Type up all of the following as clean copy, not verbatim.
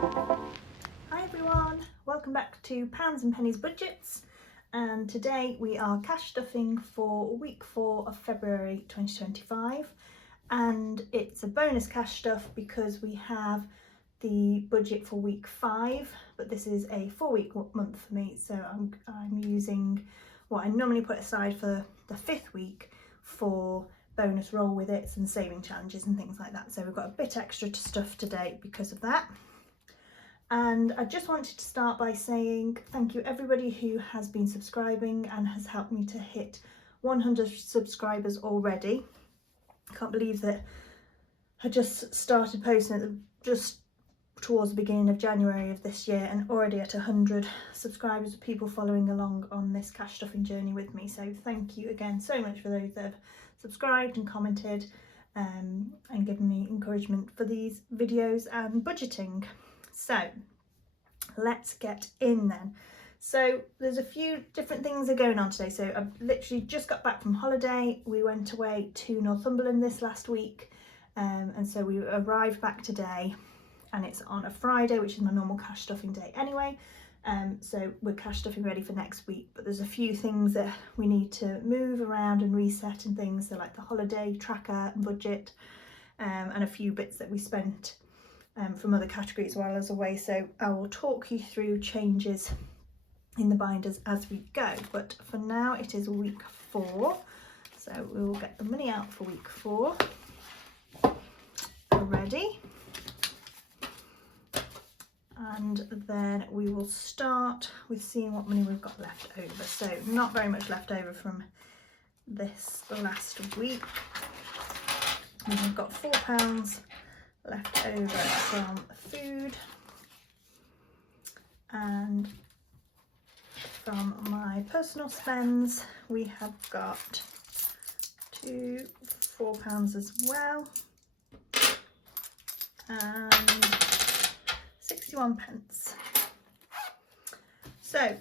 Hi everyone, welcome back to Pounds and Pennies Budgets, and today we are cash stuffing for week 4 of February 2025, and it's a bonus cash stuff because we have the budget for week 5, but this is a 4-week month for me, so I'm using what I normally put aside for the 5th week for bonus roll with it and saving challenges and things like that. So we've got a bit extra to stuff today because of that. And I just wanted to start by saying thank you everybody who has been subscribing and has helped me to hit 100 subscribers already. I can't believe that I just started posting it just towards the beginning of January of this year and already at 100 subscribers, people following along on this cash stuffing journey with me. So thank you again so much for those that have subscribed and commented and given me encouragement for these videos and budgeting. So let's get in then. So there's a few different things that are going on today. So I've literally just got back from holiday. We went away to Northumberland this last week, and so we arrived back today, and it's on a Friday, which is my normal cash stuffing day anyway. So we're cash stuffing ready for next week, but there's a few things that we need to move around and reset and things, so like the holiday tracker and budget, and a few bits that we spent from other categories while I was away. So I will talk you through changes in the binders as we go, but for now it is week 4, so we will get the money out for week 4 already, and then we will start with seeing what money we've got left over. So not very much left over from this last week. We've got £4 left over from food, and from my personal spends we have got £4 as well, and 61p. So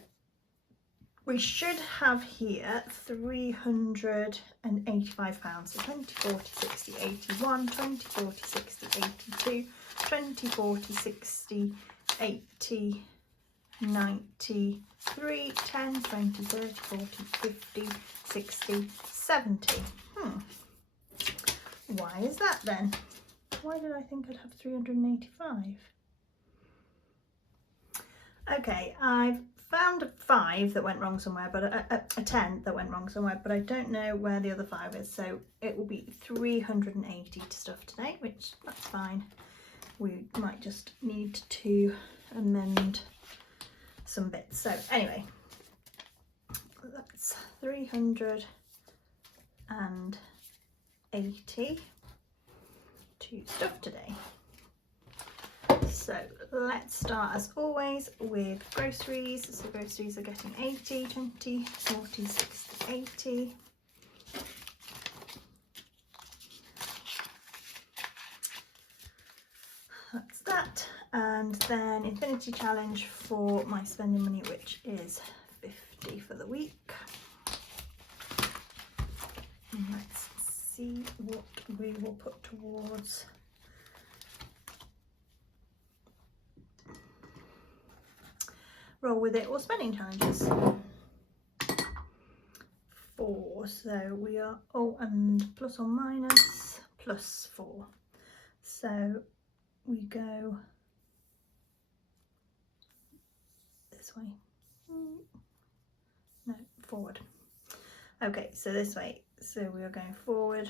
we should have here £385, so 20, 40, 60, 81, 20, 40, 60, 82, 20, 40, 60, 80, 93, 10, 20, 30, 40, 50, 60, 70. Why is that then? Why did I think I'd have 385? Okay, I've found a 5 that went wrong somewhere, but a 10 that went wrong somewhere, but I don't know where the other 5 is, so it will be 380 to stuff today, which that's fine. We might just need to amend some bits. So anyway, that's 380 to stuff today. So let's start as always with groceries. So groceries are getting 80, 20, 40, 60, 80. That's that. And then Infinity Challenge for my spending money, which is 50 for the week. And let's see what we will put towards roll with it or spending challenges. 4, so we are, oh, and plus or minus plus 4, so we go this way, no, forward. Okay, so this way, so we are going forward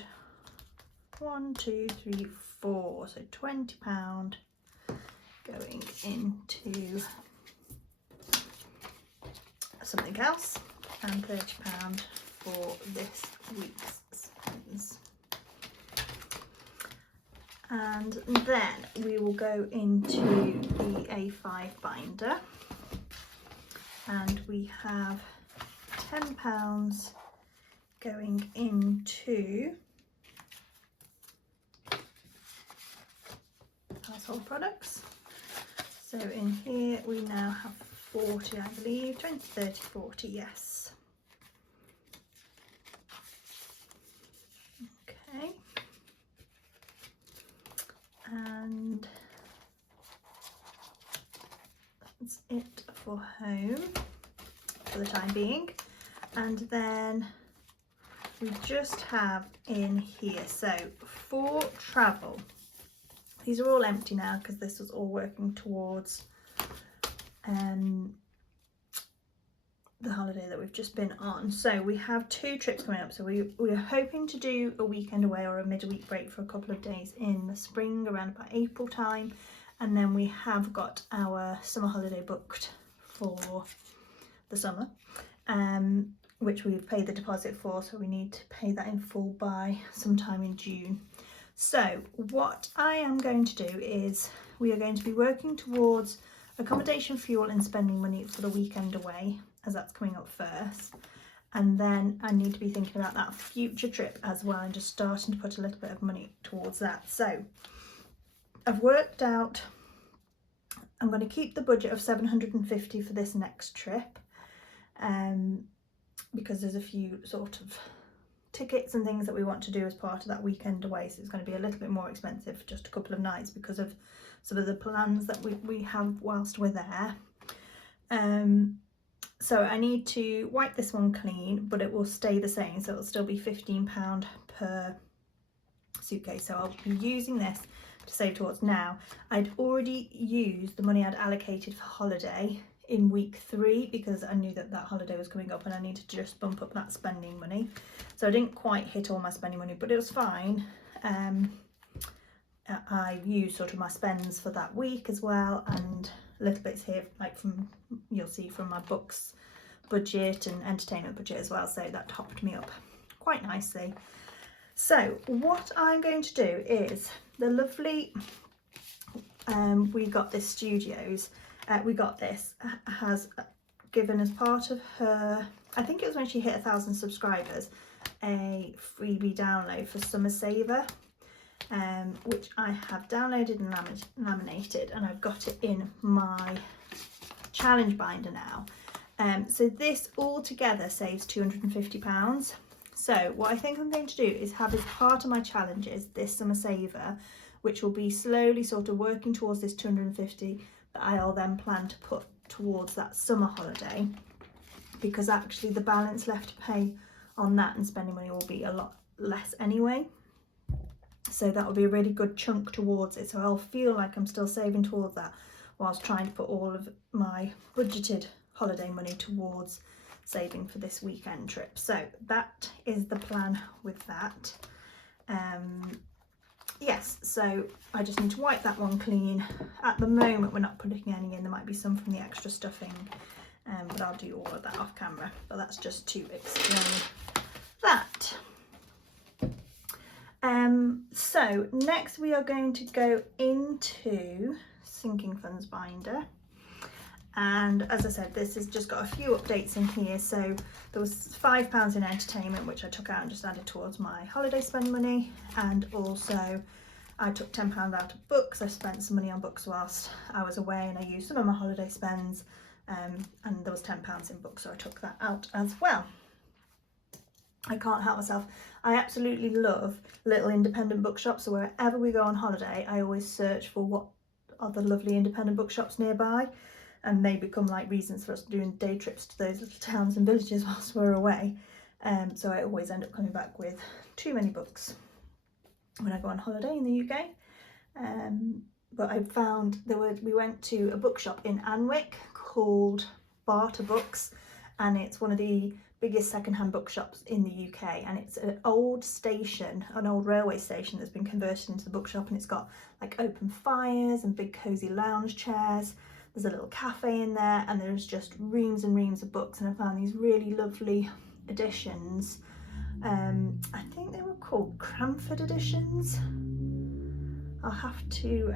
1, 2, 3, 4, so £20 going into something else, and £30 for this week's spends. And then we will go into the A5 binder, and we have £10 going into household products. So in here we now have 40, I believe, 20, 30, 40, yes. Okay. And that's it for home for the time being. And then we just have in here, so for travel, these are all empty now because this was all working towards the holiday that we've just been on. So we have 2 trips coming up. So we are hoping to do a weekend away or a midweek break for a couple of days in the spring around about April time, and then we have got our summer holiday booked for the summer, which we've paid the deposit for, so we need to pay that in full by sometime in June. So what I am going to do is we are going to be working towards accommodation, fuel and spending money for the weekend away, as that's coming up first, and then I need to be thinking about that future trip as well and just starting to put a little bit of money towards that. So I've worked out I'm going to keep the budget of 750 for this next trip, because there's a few sort of tickets and things that we want to do as part of that weekend away, so it's going to be a little bit more expensive for just a couple of nights because of some of the plans that we have whilst we're there. So I need to wipe this one clean, but it will stay the same, so it'll still be £15 per suitcase. So I'll be using this to save towards. Now, I'd already used the money I'd allocated for holiday in week 3 because I knew that that holiday was coming up and I needed to just bump up that spending money. So I didn't quite hit all my spending money, but it was fine. I used sort of my spends for that week as well, and little bits here, like from, you'll see from my books budget and entertainment budget as well, so that topped me up quite nicely. So what I'm going to do is the lovely We Got This Studios, We Got This has given as part of her, I think it was when she hit 1,000 subscribers, a freebie download for Summer Saver, which I have downloaded and laminated, and I've got it in my challenge binder now. So this all together saves £250. So what I think I'm going to do is have as part of my challenges this Summer Saver, which will be slowly sort of working towards this 250 that I'll then plan to put towards that summer holiday, because actually the balance left to pay on that and spending money will be a lot less anyway. So that will be a really good chunk towards it, so I'll feel like I'm still saving towards that whilst trying to put all of my budgeted holiday money towards saving for this weekend trip. So that is the plan with that. Yes, so I just need to wipe that one clean. At the moment we're not putting any in, there might be some from the extra stuffing, but I'll do all of that off camera, but that's just to explain that. So next we are going to go into Sinking Funds binder, and as I said, this has just got a few updates in here. So there was £5 in entertainment, which I took out and just added towards my holiday spend money, and also I took £10 out of books. I spent some money on books whilst I was away, and I used some of my holiday spends, and there was £10 in books, so I took that out as well. I can't help myself. I absolutely love little independent bookshops, so wherever we go on holiday I always search for what are the lovely independent bookshops nearby, and they become like reasons for us doing day trips to those little towns and villages whilst we're away. So I always end up coming back with too many books when I go on holiday in the UK. But I found we went to a bookshop in Anwick called Barter Books, and it's one of the biggest secondhand bookshops in the UK, and it's an old station, an old railway station that's been converted into the bookshop, and it's got like open fires and big cozy lounge chairs. There's a little cafe in there, and there's just reams and reams of books, and I found these really lovely editions. I think they were called Cranford editions. I'll have to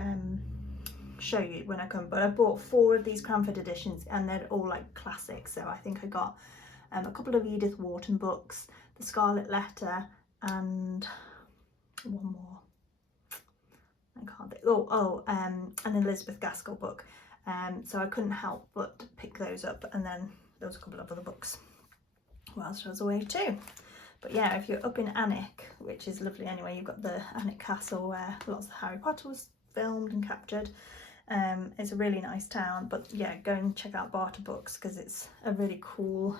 show you when I come, but I bought 4 of these Cranford editions, and they're all like classics. So I think I got a couple of Edith Wharton books, The Scarlet Letter, and one more. I can't think. An Elizabeth Gaskell book. So I couldn't help but pick those up, and then there was a couple of other books whilst I was away too. But yeah, if you're up in Alnwick, which is lovely anyway, you've got the Alnwick Castle where lots of Harry Potter was filmed and captured. It's a really nice town, but yeah, go and check out Barter Books because it's a really cool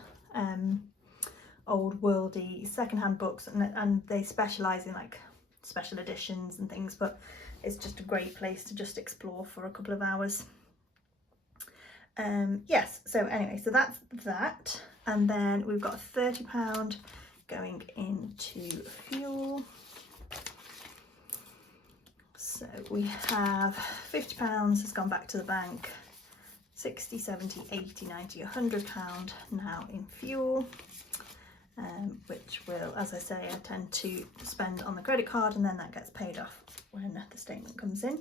old worldy secondhand books, and they specialise in like special editions and things, but it's just a great place to just explore for a couple of hours. Yes, so anyway, so that's that, and then we've got £30 going into fuel. So we have £50 has gone back to the bank, 60, 70, 80, 90, £100 now in fuel, which will, as I say, I tend to spend on the credit card, and then that gets paid off when the statement comes in.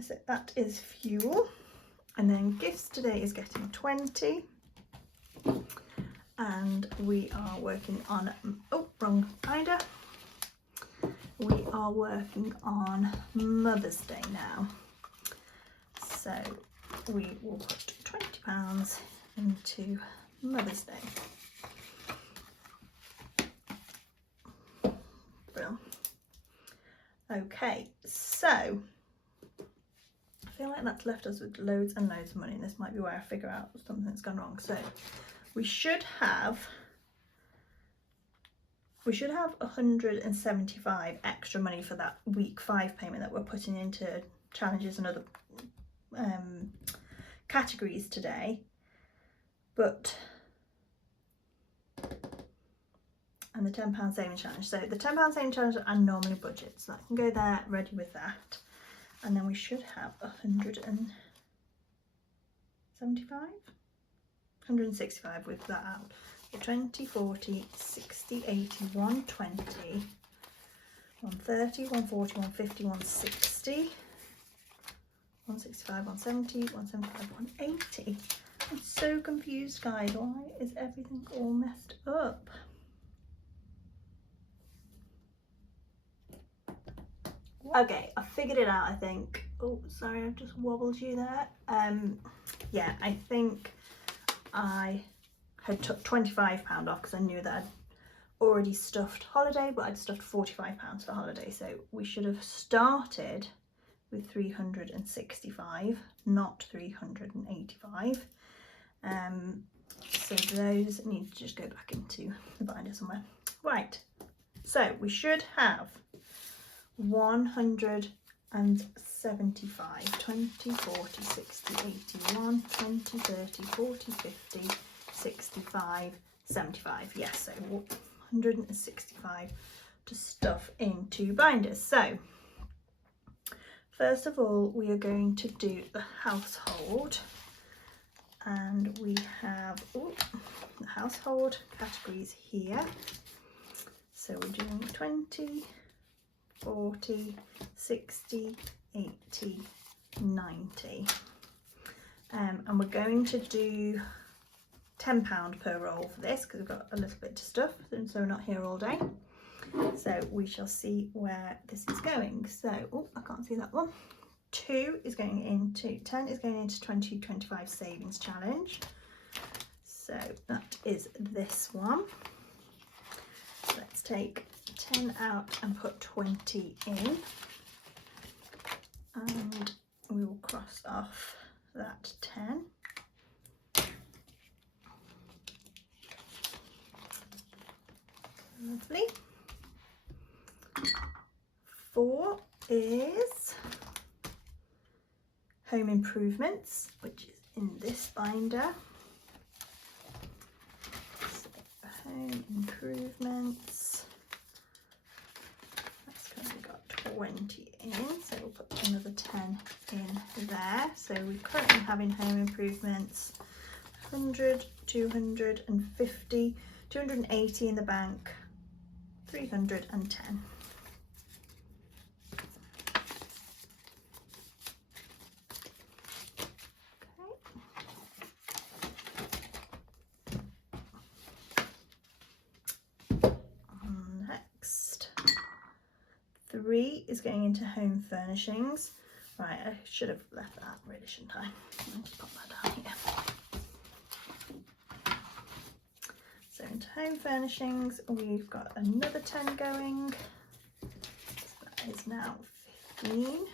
So that is fuel. And then gifts today is getting 20, and we are working on, oh, wrong binder. We are working on Mother's Day now. So we will put £20 into Mother's Day. Brilliant. Okay, so I feel like that's left us with loads and loads of money, and this might be where I figure out something that's gone wrong. So we should have 175 extra money for that week 5 payment that we're putting into challenges and other categories today, and the £10 saving challenge. So the £10 saving challenge are normally budget, so I can go there ready with that. And then we should have 165 with that out. So 20, 40, 60, 80, 120, 130, 140, 150, 160, 165, 170, 175, 180. I'm so confused, guys. Why is everything all messed up? Okay, I figured it out, I think. Oh, sorry, I've just wobbled you there. Yeah, I think I had took £25 off because I knew that I'd already stuffed holiday, but I'd stuffed £45 for holiday. So we should have started with 365, not 385. So those need to just go back into the binder somewhere. Right, so we should have 175, 20, 40, 60, 81, 20, 30, 40, 50, 65, 75. Yes, so 165 to stuff into binders. So first of all, we are going to do the household, and we have the household categories here. So we're doing 20, 40, 60, 80, 90. And we're going to do £10 per roll for this because we've got a little bit to stuff, so we're not here all day. So we shall see where this is going. So, oh, I can't see that one. 10 is going into 2025 savings challenge. So that is this one. Let's take 10 out and put 20 in, and we will cross off that 10. Lovely. 4 is home improvements, which is in this binder. So home improvements, that's currently got 20 in, so we'll put another 10 in there. So we currently have in home improvements 100, 250, 280 in the bank, 310. Next, 3 is going into home furnishings. Right, I should have left that really, shouldn't I? I'll just pop that down here. So into home furnishings, we've got another 10 going. So that is now 15.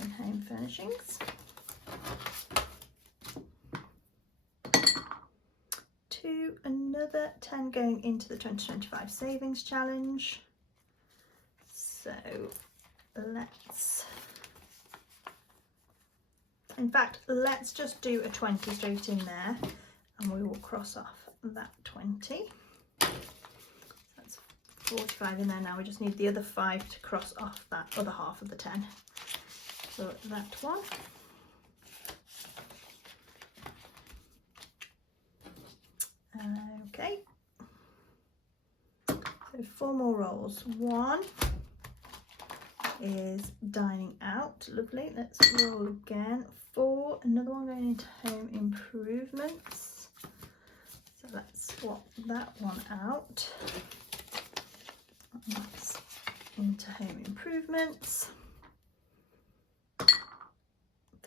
in home furnishings. Another 10 going into the 2025 savings challenge. So let's just do a 20 straight in there, and we will cross off that 20. So that's 45 in there now. We just need the other 5 to cross off that other half of the 10. So that one. Okay, so 4 more rolls. 1 is dining out, lovely. Let's roll again. 4, another one going into home improvements. So let's swap that one out. That's into home improvements.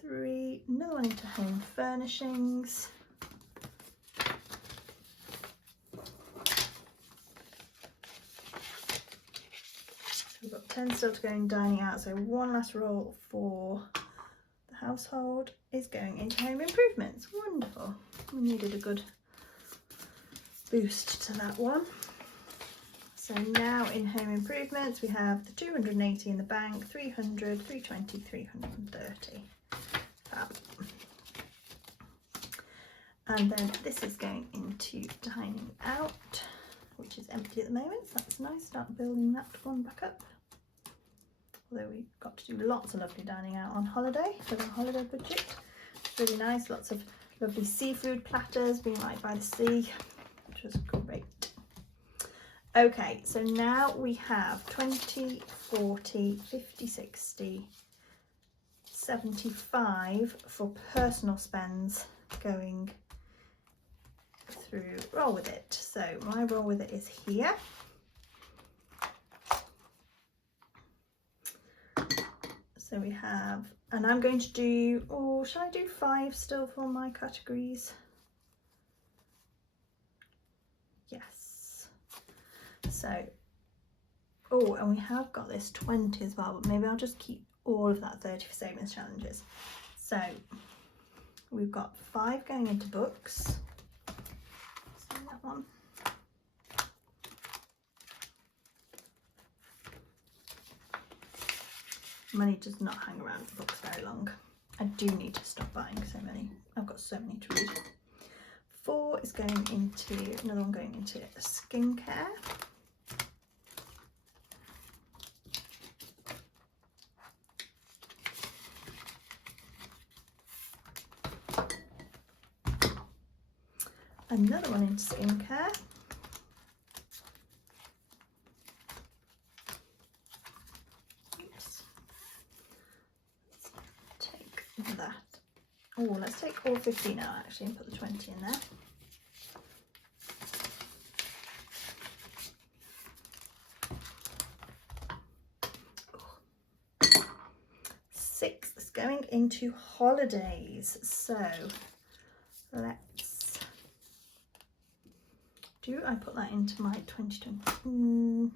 3, another one into home furnishings. We've got 10 still to go in dining out, so 1 last roll for the household is going into home improvements. Wonderful. We needed a good boost to that one. So now in home improvements we have the 280 in the bank, 300, 320, 330. Fab. And then this is going into dining out, which is empty at the moment, so that's nice. Start building that one back up. Although we've got to do lots of lovely dining out on holiday for the holiday budget. It's really nice, lots of lovely seafood platters, being right by the sea, which was great. Okay, so now we have 20, 40, 50, 60, 75 for personal spends going through roll with it. So my roll with it is here. So we have, and I'm going to do, oh, shall I do 5 still for my categories? Yes. So, oh, and we have got this 20 as well, but maybe I'll just keep all of that 30 for savings challenges. So we've got 5 going into books. So that one. Money does not hang around for books very long. I do need to stop buying so many. I've got so many to read. 4 is going into, another one going into skincare. Another one into skincare. That. Oh, let's take all 50 now actually and put the 20 in there. Oh. 6 is going into holidays. So let's I put that into my 2020.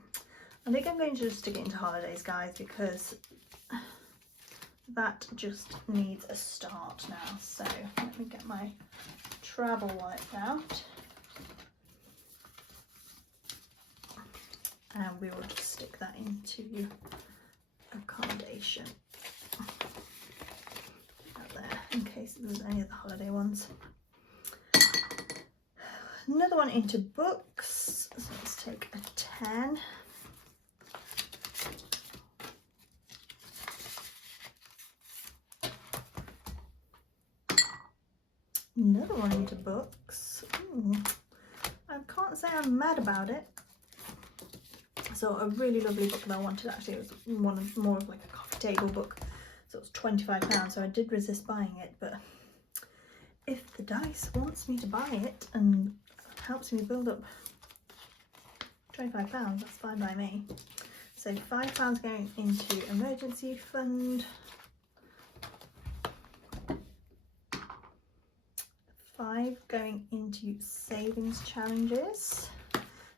I think I'm going to just stick it into holidays, guys, because that just needs a start now. So let me get my travel wallet out, and we will just stick that into accommodation out there in case there's any of the holiday ones. Another one into books, so let's take a 10. Another one into books. I can't say I'm mad about it. So a really lovely book that I wanted, actually, it was more of like a coffee table book, so it was £25, so I did resist buying it, but if the dice wants me to buy it and helps me build up £25, that's fine by me. So £5 going into emergency fund, 5 going into savings challenges.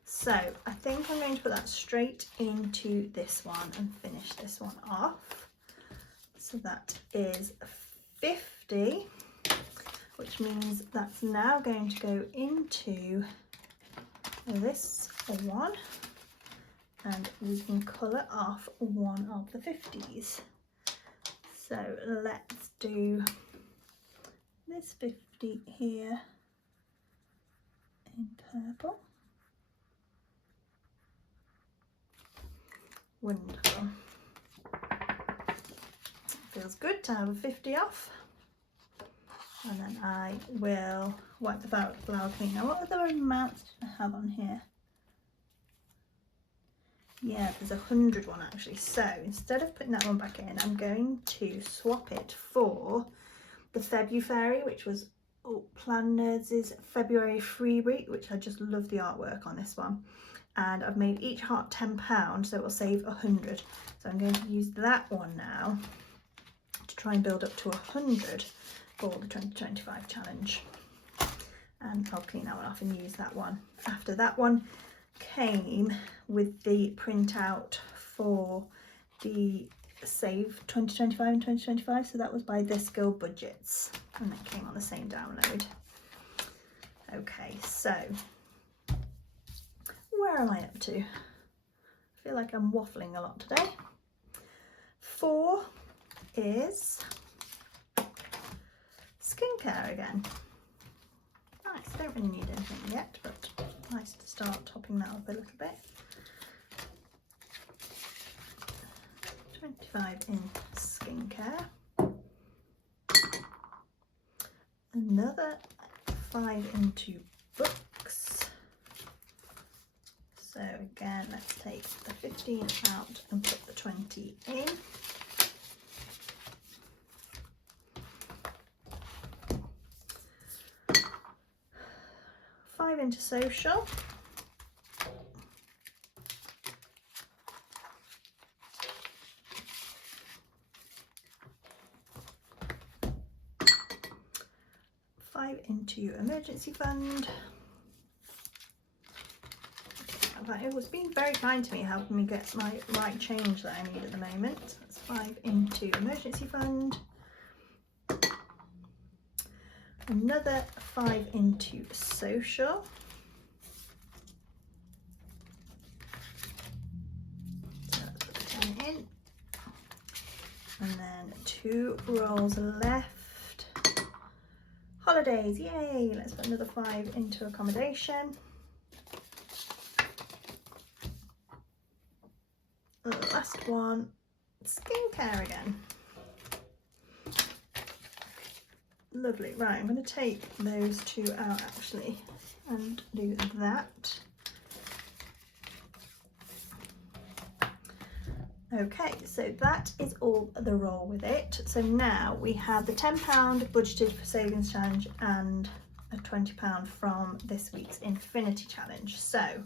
So I think I'm going to put that straight into this one and finish this one off. So that is 50, which means that's now going to go into this one, and we can colour off one of the 50s. So let's do this 50 here in purple. Wonderful. Feels good to have a 50 off. And then I will wipe the flower clean. Now what other amounts did I have on here? Yeah, there's 100 one actually. So instead of putting that one back in, I'm going to swap it for the February, which was Plan Nerds' February freebie, which I just love the artwork on this one. And I've made each heart £10, so it will save 100. So I'm going to use that one now to try and build up to 100 for the 2025 challenge. And I'll clean that one off and use that one. After that one came with the printout for the Save 2025 and 2025, so that was by This Girl Budgets, and that came on the same download. Okay, so where am I up to? I feel like I'm waffling a lot today. 4 is skincare again. Nice, don't really need anything yet, but nice to start topping that up a little bit. 25 in skincare. Another 5 into books. So again, let's take the 15 out and put the 20 in. Five into social. Five into emergency fund. It was being very kind to me, helping me get my right change that I need at the moment. That's 5 into emergency fund. Another 5 into social. So let's put the 10 in. And then 2 rolls left. Holidays, yay! Let's put another 5 into accommodation. The last one, skincare again. Lovely. Right, I'm going to take those 2 out actually and do that. Okay, so that is all the roll with it. So now we have the £10 budgeted for savings challenge and a £20 from this week's Infinity challenge. So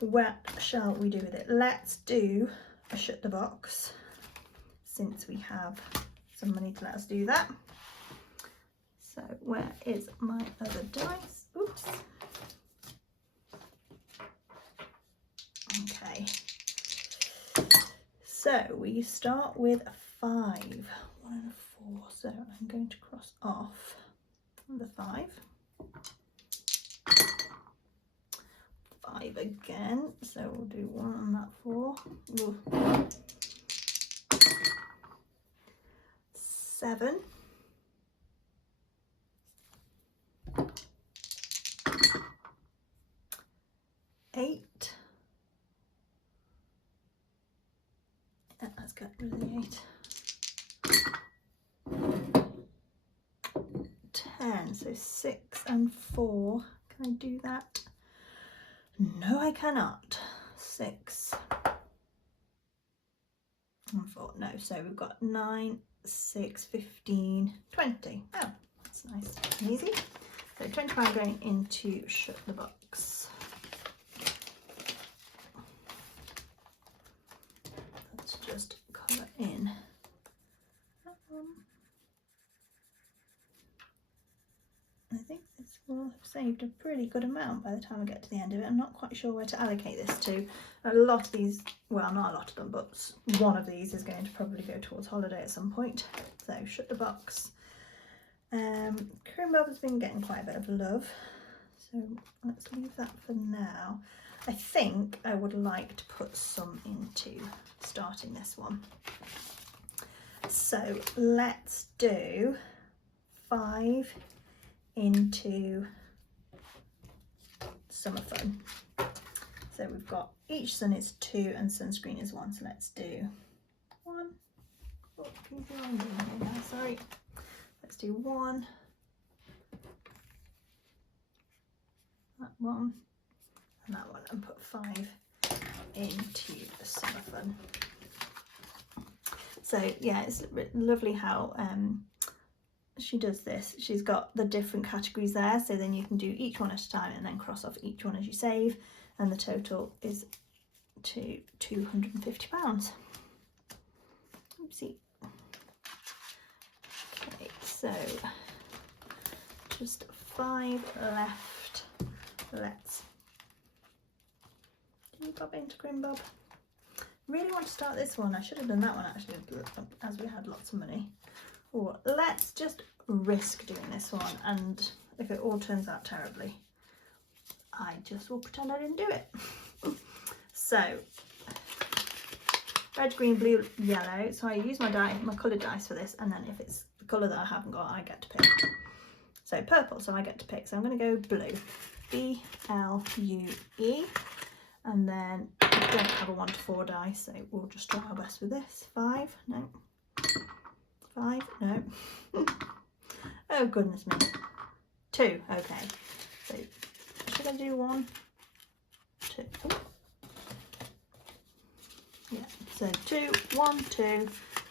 what shall we do with it? Let's do a shut the box, since we have some money to let us do that. So where is my other dice? Oops. Okay. So we start with a 5, 1 and a 4. So I'm going to cross off the 5. 5 again, so we'll do 1 on that 4. Ooh. 7. 8. Yeah, let's get rid of the 8. 10, so 6 and 4. Can I do that? No, I cannot. 6 and 4. No, so we've got 9, 6, 15, 20. Oh, that's nice and easy. So £20 going into shut the box. Let's just colour in that one I think this will have saved a pretty good amount by the time I get to the end of it. I'm not quite sure where to allocate this to. A lot of these, well, not a lot of them, but one of these is going to probably go towards holiday at some point. So shut the box. Crim Bob has been getting quite a bit of love, so let's leave that for now. I think I would like to put some into starting this one. So let's do 5 into Summer Fun. So we've got each sun is 2 and sunscreen is 1. So let's do 1. Oh, can you see what I'm doing here now? Sorry. Let's do 1. That one. And that one, and put 5 into the Summer Fun. So yeah, it's lovely how she does this. She's got the different categories there, so then you can do each one at a time and then cross off each one as you save, and the total is to £250. Oopsie. Okay, so just 5 left. Let's bob into Crim Bob. Really want to start this one. I should have done that one actually, as we had lots of money. Or let's just risk doing this one, and if it all turns out terribly, I just will pretend I didn't do it. So red, green, blue, yellow. So I use my coloured dice for this, and then if it's the colour that I haven't got, I get to pick. So purple, so I get to pick. So I'm going to go blue. B-L-U-E. And then I don't have a 1 to 4 dice, so we'll just try our best with this. 5, no. 5, no. Oh goodness me. 2, okay. So should I do 1, 2? Oh. Yeah, so 2, 1, 2.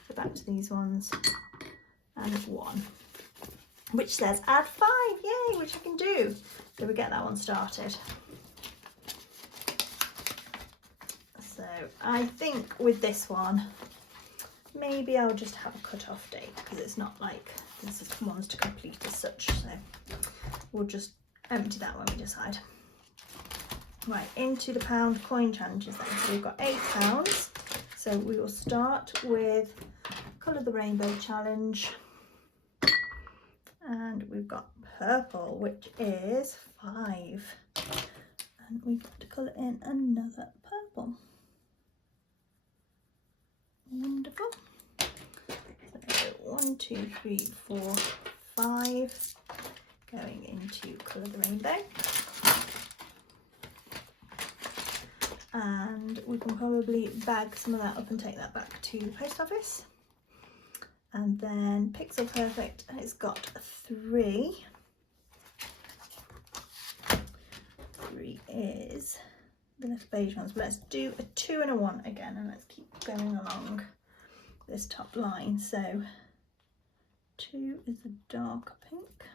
Go back to these ones, and 1, which says add 5. Yay, which I can do. So we get that one started. So I think with this one, maybe I'll just have a cut-off date, because it's not like this is ones to complete as such. So we'll just empty that when we decide. Right, into the pound coin challenges then. So we've got £8. So we will start with Colour the Rainbow challenge. And we've got purple, which is 5. And we've got to colour in another purple. Wonderful. So 1, 2, 3, 4, 5 going into Colour the Rainbow. And we can probably bag some of that up and take that back to the post office. And then Pixel Perfect, and it's got 3. 3 is the little beige ones, but let's do a 2 and a 1 again, and let's keep going along this top line. So 2 is a darker pink.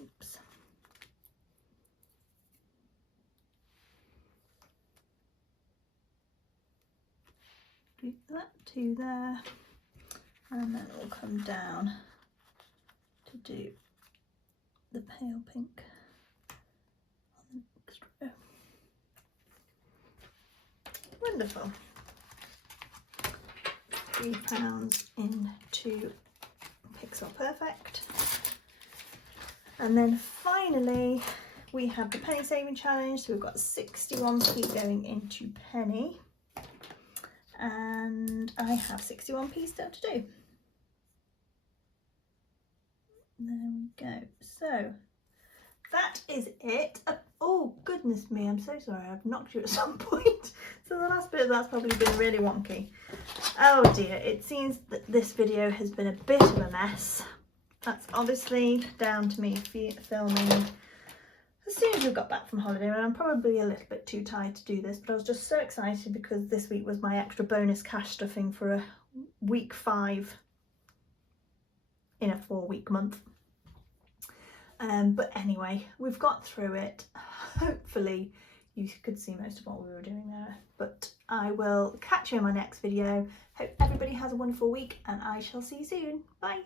Oops. Do that 2 there, and then we'll come down to do the pale pink on the next row. Wonderful. £3 into Pixel Perfect. And then finally we have the penny saving challenge. So we've got 61p going into penny. And I have 61p still to do. There we go. So that is it. Oh goodness me, I'm so sorry, I've knocked you at some point. So the last bit of that's probably been really wonky. Oh dear, it seems that this video has been a bit of a mess. That's obviously down to me filming as soon as we got back from holiday, and I'm probably a little bit too tired to do this, but I was just so excited because this week was my extra bonus cash stuffing for a week 5 in a 4-week month. But anyway, we've got through it. Hopefully you could see most of what we were doing there, but I will catch you in my next video. Hope everybody has a wonderful week, and I shall see you soon. Bye.